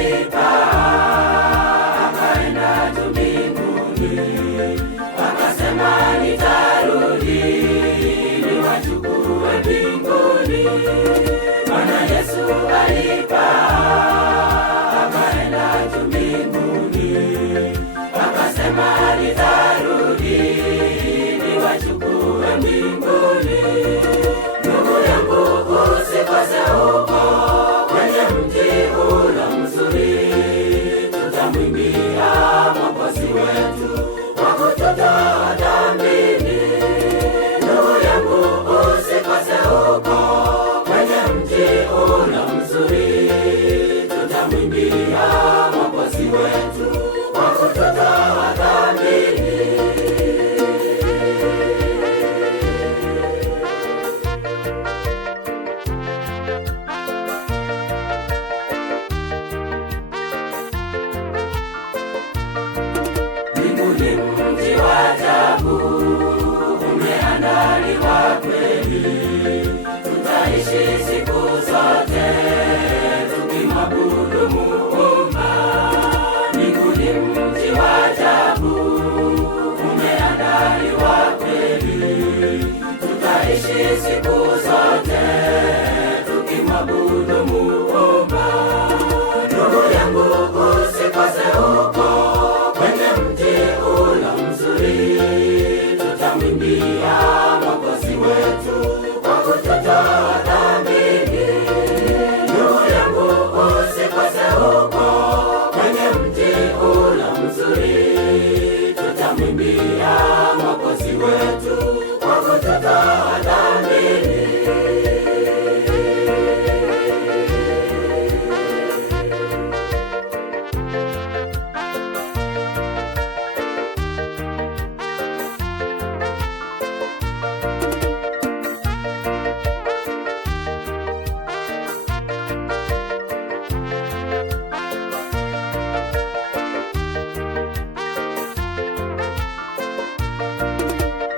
alipaa akaenda juu mbinguni, akasema nitarudi niwachukue mbinguni. Bwana Yesu alipaa akaenda juu mbinguni, akasema nitarudi niwachukue mbinguni. Ndugu yangu, usikose huko kwenye mji ule mzuri, tutamwimbia Mwokozi wetu kwa kututoa dhambini. Ndugu yangu, usikose huko kwenye mji ule mzuri, tutamwimbia Mwokozi wetu kwa kututoa dhambini. Mbinguni mji wa ajabu umeandaliwa kweli, tutaishi siku zote tukimwabudu Muumba. Mbinguni mji wa ajabu umeandaliwa kweli, tutaishi siku zote tukimwabudu Muumba. Ndugu yangu, usikose huko kwenye mji ule mzuri, tutamwimbia Mwokozi wetu kwa kututoa dhambini. Ndugu yangu, usikose huko kwenye mji ule mzuri, tutamwimbia Mwokozi wetu kwa kututoa dhambini.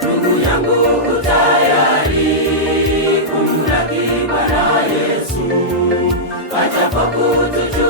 Ndugu yangu, utayari kumlaki Bwana Yesu ajapo kutuchukua?